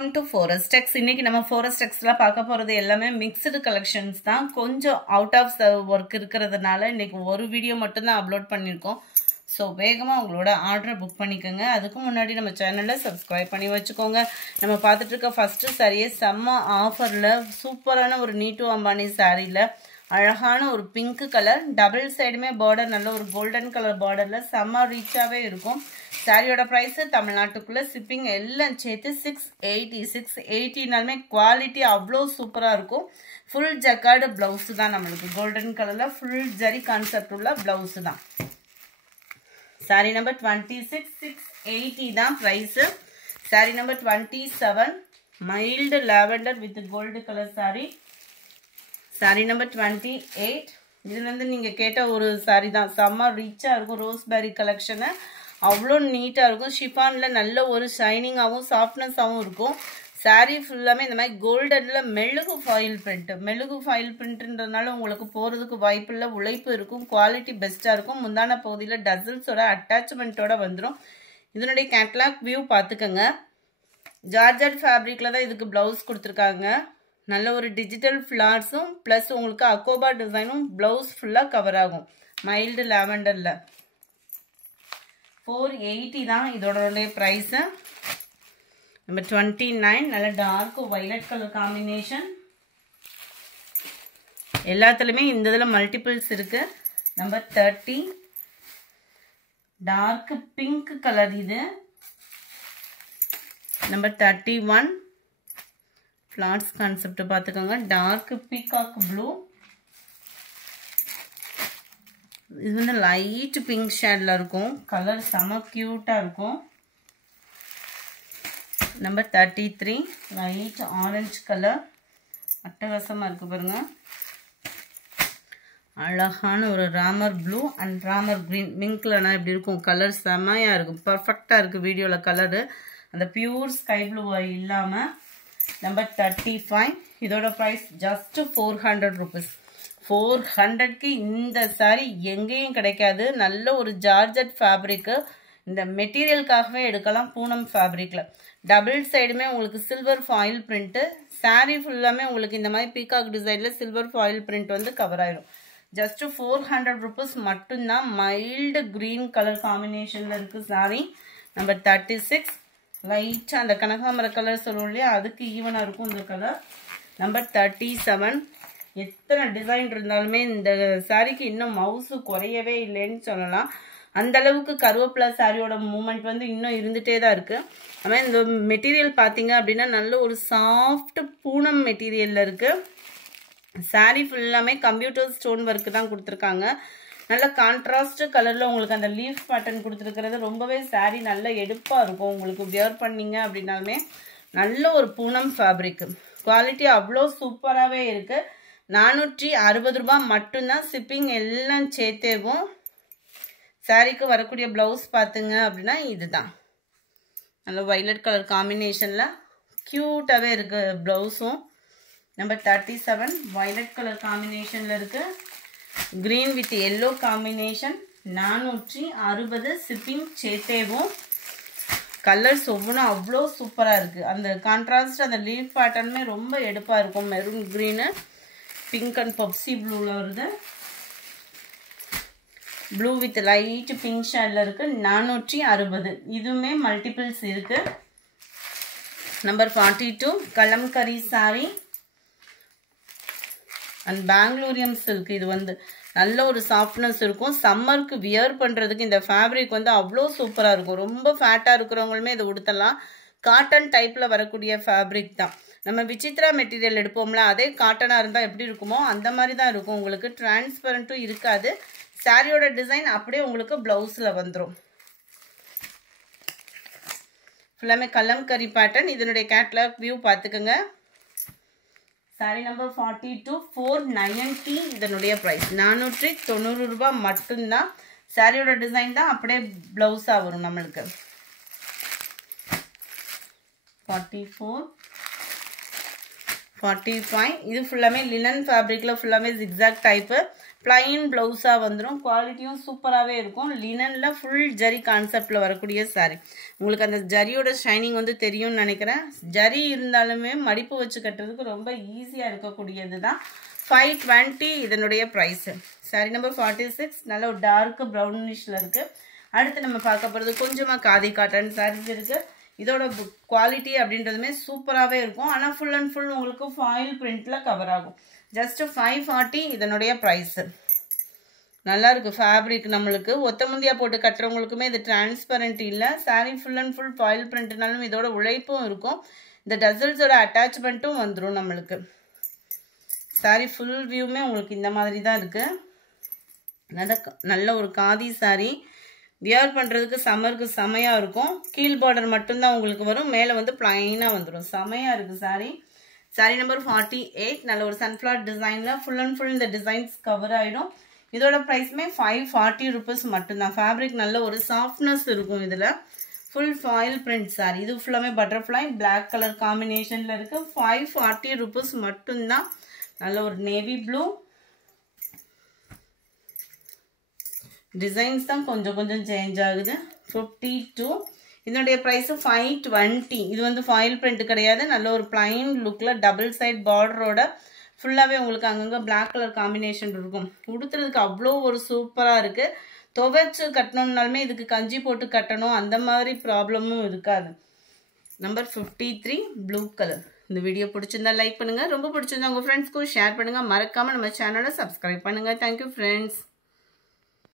Welcome to Forest X. இன்னைக்கு நம்ம Forest Xல பார்க்க போறது எல்லாமே மிக்ஸ்டு கலெக்ஷன்ஸ் தான். கொஞ்சம் அவுட் ஆஃப் ஒர்க் இருக்கிறதுனால இன்னைக்கு ஒரு வீடியோ மட்டும் தான் அப்லோட் பண்ணிருக்கோம். சோ வேகமா உங்களோட ஆர்டர் புக் பண்ணிக்கங்க. அதுக்கு முன்னாடி நம்ம சேனலை சப்ஸ்கிரைப் பண்ணி வச்சுக்கோங்க. நம்ம பார்த்துட்டு இருக்க ஃபர்ஸ்ட் சாரியே செம்ம ஆஃபர்ல சூப்பரான ஒரு நீட்டு அம்பானி சாரில அழகான ஒரு பிங்க் கலர் டபுள் சைடுமே பார்டர் நல்ல ஒரு கோல்டன் கலர் பார்டர்ல செம்ம ரீச்சாவே இருக்கும். சாரியோட பிரைஸ் தமிழ்நாட்டுக்குள்ள ஷிப்பிங் எல்லாம் சேர்த்து 680 குவாலிட்டி அவ்வளோ சூப்பரா இருக்கும். ஃபுல் ஜக்கார்டு பிளவுஸ் தான் நம்மளுக்கு கோல்டன் கலர்ல ஃபுல் ஜரி கான்செப்ட் உள்ள பிளவுஸ் தான். சாரி நம்பர் 26 680 தான் price. Sari number 27 mild lavender with gold colour sari. Sari number 28 இதுல இருந்து நீங்க கேட்ட ஒரு சாரி தான் செம்ம ரிச்சா இருக்கும். ரோஸ்பெரி கலெக்ஷன் அவ்வளோ நீட்டா இருக்கும். ஷிஃபான்ல நல்ல ஒரு ஷைனிங்காகவும் சாஃப்ட்னஸாகவும் இருக்கும். சாரி ஃபுல்லாமே இந்த மாதிரி கோல்டன்ல மெழுகு ஃபாயில் பிரிண்ட்ன்றதுனால உங்களுக்கு போறதுக்கு வாய்ப்பு இல்லை, உழைப்பு இருக்கும், குவாலிட்டி பெஸ்டா இருக்கும். முந்தான பகுதியில் டசல்ஸோட அட்டாச்மெண்ட்டோட வந்துடும். இதனுடைய கேட்லாக் வியூ பார்த்துக்கோங்க. ஜார்ஜட் ஃபேப்ரிக்ல தான் இதுக்கு பிளவுஸ் கொடுத்துருக்காங்க. நல்ல ஒரு டிஜிட்டல் ஃபிளார்ஸும் பிளஸ் உங்களுக்கு அக்கோபா டிசைனும் பிளவுஸ் ஃபுல்லா கவர் ஆகும். மைல்டு லாவெண்டர்ல 480 தான் இதோட பிரைஸ். நம்பர் 29 நல்ல டார்க் வயலட் கலர் காம்பினேஷன். எல்லாத்துலயுமே இந்த இதுல மல்டிபிள்ஸ் இருக்கு. நம்பர் 30 டார்க் பிங்க் கலர் இது. நம்பர் 31 ஃபிளார்ஸ் கான்செப்ட் பார்த்துக்கோங்க. Dark peacock blue. இது வந்து லைட் பிங்க் ஷேட்ல இருக்கும். கலர் செம கியூட்டா இருக்கும். நம்பர் 33 லைட் ஆரஞ்சு கலர் அட்டகாசமா இருக்கு பாருங்க. அழகான ஒரு ராமர் ப்ளூ அண்ட் ராமர் கிரீன் மிங்க்லனா இப்படி இருக்கும். கலர் செமையா இருக்கும். பர்ஃபெக்டா இருக்கு வீடியோல கலரு. அந்த பியூர் ஸ்கை ப்ளூவா இல்லாம. நம்பர் 35 இதோட பிரைஸ் ஜஸ்ட் 400 rupees. 400க்கு இந்த சாரி எங்கேயும் கிடைக்காது. நல்ல ஒரு ஜார்ஜட் ஃபேப்ரிக். இந்த மெட்டீரியலுக்காகவே எடுக்கலாம். பூனம் ஃபேப்ரிக்ல டபுள் சைடுமே உங்களுக்கு சில்வர் ஃபாயில் பிரிண்ட். சாரி ஃபுல்லாமே உங்களுக்கு இந்த மாதிரி பீகாக் டிசைன்ல சில்வர் ஃபாயில் பிரிண்ட் வந்து கவர் ஆயிடும். ஜஸ்ட் 400 rupees மட்டும்தான். மைல்டு கிரீன் கலர் காம்பினேஷன்ல இருக்கு சாரி. நம்பர் 36 லைட்டா அந்த கனகாமர கலர் சொல்லுவோம் இல்லையா, அதுக்கு ஈவனா இருக்கும் இந்த கலர். நம்பர் 37 எத்தனை டிசைன் இருந்தாலுமே இந்த சாரிக்கு இன்னும் மவுசு குறையவே இல்லைன்னு சொல்லலாம். அந்த அளவுக்கு கருவேப்பிலை சாரியோட மூமெண்ட் வந்து இன்னும் இருந்துட்டே தான் இருக்கு. ஆனால் இந்த மெட்டீரியல் பார்த்தீங்க அப்படின்னா நல்ல ஒரு சாஃப்ட் பூனம் மெட்டீரியல்ல இருக்கு. சாரி ஃபுல்லாமே கம்ப்யூட்டர் ஸ்டோன் ஒர்க் தான் கொடுத்துருக்காங்க. நல்ல கான்ட்ராஸ்ட் கலர்ல உங்களுக்கு அந்த லீஃப் பேட்டர்ன் கொடுத்துருக்கிறது ரொம்பவே சாரி நல்ல எடுப்பா இருக்கும். உங்களுக்கு வியர் பண்ணீங்க அப்படின்னாலுமே நல்ல ஒரு பூனம் ஃபேப்ரிக். குவாலிட்டி அவ்வளோ சூப்பராகவே இருக்கு. 460 ரூபாய் மட்டும்தான். ஷிப்பிங் எல்லாம் சேர்த்தேவும். சாரிக்கு வரக்கூடிய பிளவுஸ் பார்த்துங்க அப்படின்னா இதுதான். நல்ல வயலட் கலர் காம்பினேஷன்ல கியூட்டாவே இருக்கு பிளவுஸும். நம்பர் 37 வயலட் கலர் காம்பினேஷன்ல இருக்கு. Green with yellow combination 460 shipping சேர்த்தேவும். கலர்ஸ் ஒவ்வொன்றும் அவ்வளோ சூப்பரா இருக்கு. அந்த கான்ட்ராஸ்ட் அந்த லீஃப் பேட்டர்னுமே ரொம்ப எடுப்பா இருக்கும். Maroon green pink and Pepsi ப்ளூல வருது. ப்ளூ வித் லைட் பிங்க் ஷேட்ல இருக்கு. 460 இதுவுமே மல்டிபிள்ஸ் இருக்கு. நம்பர் 42 கலம்கரி சாரி அண்ட் பெங்களூரியம் சில்க். இது வந்து நல்ல ஒரு சாஃப்ட்னஸ் இருக்கும். சம்மருக்கு வியர் பண்றதுக்கு இந்த ஃபேப்ரிக் வந்து அவ்வளோ சூப்பரா இருக்கும். ரொம்ப ஃபேட்டா இருக்கிறவங்களுமே இதை உடுத்தலாம். காட்டன் டைப்ல வரக்கூடிய ஃபேப்ரிக் தான். நம்ம விசித்ரா மெட்டீரியல் எடுப்போம்ல, அதே காட்டனா இருந்தா எப்படி இருக்குமோ அந்த மாதிரி தான் இருக்கும். உங்களுக்கு டிரான்ஸ்பரண்ட்டும் இருக்காது. சாரியோட டிசைன் அப்படியே உங்களுக்கு பிளவுஸ்ல வந்துடும். ஃபுல்லாமே கலம்கரி பேட்டர்ன். இதனுடைய கேட்லாக் வியூ பார்த்துக்கோங்க. சாரி நம்பர் 42 490 இதனுடைய பிரைஸ் 490 ரூபாய் மட்டும்தான். சாரியோட டிசைன் தான் அப்படியே பிளவுஸா வரும் நம்மளுக்கு. 44 45. இது ஃபுல்லாமே லினன் ஃபேப்ரிக்ல ஃபுல்லாமே ஜிக்ஸாக் டைப்பு plain பிளவுஸா வந்துரும். குவாலிட்டியும் சூப்பராகவே இருக்கும். லினன்ல ஃபுல் ஜரி கான்செப்ட்ல வரக்கூடிய saree. உங்களுக்கு அந்த ஜரியோட ஷைனிங் வந்து தெரியும்னு நினைக்கிறேன். ஜரி இருந்தாலுமே மடிப்பு வச்சு கட்டுறதுக்கு ரொம்ப ஈஸியா இருக்கக்கூடியது தான். 520 இதனுடைய பிரைஸ். saree நம்பர் 46 நல்ல ஒரு டார்க் ப்ரௌனிஷ்ல இருக்கு. அடுத்து நம்ம பார்க்க போறது கொஞ்சமா காதி காட்டன் sarees இருக்கு. இதோட குவாலிட்டி அப்படின்றதுமே சூப்பராகவே இருக்கும். ஆனால் ஃபுல் அண்ட் ஃபுல் உங்களுக்கு ஃபாயில் பிரிண்ட்ல கவர் ஆகும். ஜஸ்ட் 540 இதனுடைய ப்ரைஸ். நல்லா இருக்கு ஃபேப்ரிக். நம்மளுக்கு ஒத்த முந்தியா போட்டு கட்டுறவங்களுக்குமே இது டிரான்ஸ்பரண்ட் இல்லை. Sari full and full foil பிரிண்ட்னாலும் இதோட உழைப்பும் இருக்கும். இந்த டசல்ஸோட அட்டாச்மெண்ட்டும் வந்துடும் நம்மளுக்கு. சாரீ ஃபுல் வியூமே உங்களுக்கு இந்த மாதிரி தான் இருக்கு. நல்ல ஒரு காதி சாரீ. வியர் பண்ணுறதுக்கு சம்மருக்கு செமையாக இருக்கும். கீழ் பார்டர் மட்டும்தான் உங்களுக்கு வரும். மேலே வந்து பிளைனாக வந்துடும். செமையாக இருக்குது சாரீ. சாரீ நம்பர் 48 நல்ல ஒரு சன்ஃப்ளவர் டிசைனில் ஃபுல் அண்ட் ஃபுல் இந்த டிசைன்ஸ் கவர் ஆகிடும். இதோட ப்ரைஸுமே 540 rupees மட்டும்தான். ஃபேப்ரிக் நல்ல ஒரு சாஃப்ட்னஸ் இருக்கும். இதில் ஃபுல் ஃபாயில் பிரிண்ட் சாரீ. இது ஃபுல்லாமே பட்டர்ஃப்ளை பிளாக் கலர் காம்பினேஷனில் இருக்குது. 540 rupees மட்டும்தான். நல்ல ஒரு நேவி ப்ளூ டிசைன்ஸ் தான் கொஞ்சம் கொஞ்சம் சேஞ்ச் ஆகுது. 52 இதனுடைய ப்ரைஸு 520. இது வந்து ஃபாயில் பிரிண்ட் கிடையாது. நல்ல ஒரு பிளைன் லுக்கில் டபுள் சைட் பார்டரோட ஃபுல்லாகவே உங்களுக்கு அங்கங்கே பிளாக் கலர் காம்பினேஷன் இருக்கும். உடுத்துறதுக்கு அவ்வளோ ஒரு சூப்பராக இருக்குது. துவைச்சு கட்டணும்னாலுமே இதுக்கு கஞ்சி போட்டு கட்டணும் அந்த மாதிரி ப்ராப்ளமும் இருக்காது. Number 53 blue colour. இந்த வீடியோ பிடிச்சிருந்தா லைக் பண்ணுங்கள். ரொம்ப பிடிச்சிருந்தா உங்கள் ஃப்ரெண்ட்ஸ்க்கும் ஷேர் பண்ணுங்கள். மறக்காமல் நம்ம சேனலை சப்ஸ்கிரைப் பண்ணுங்கள். Thank you friends.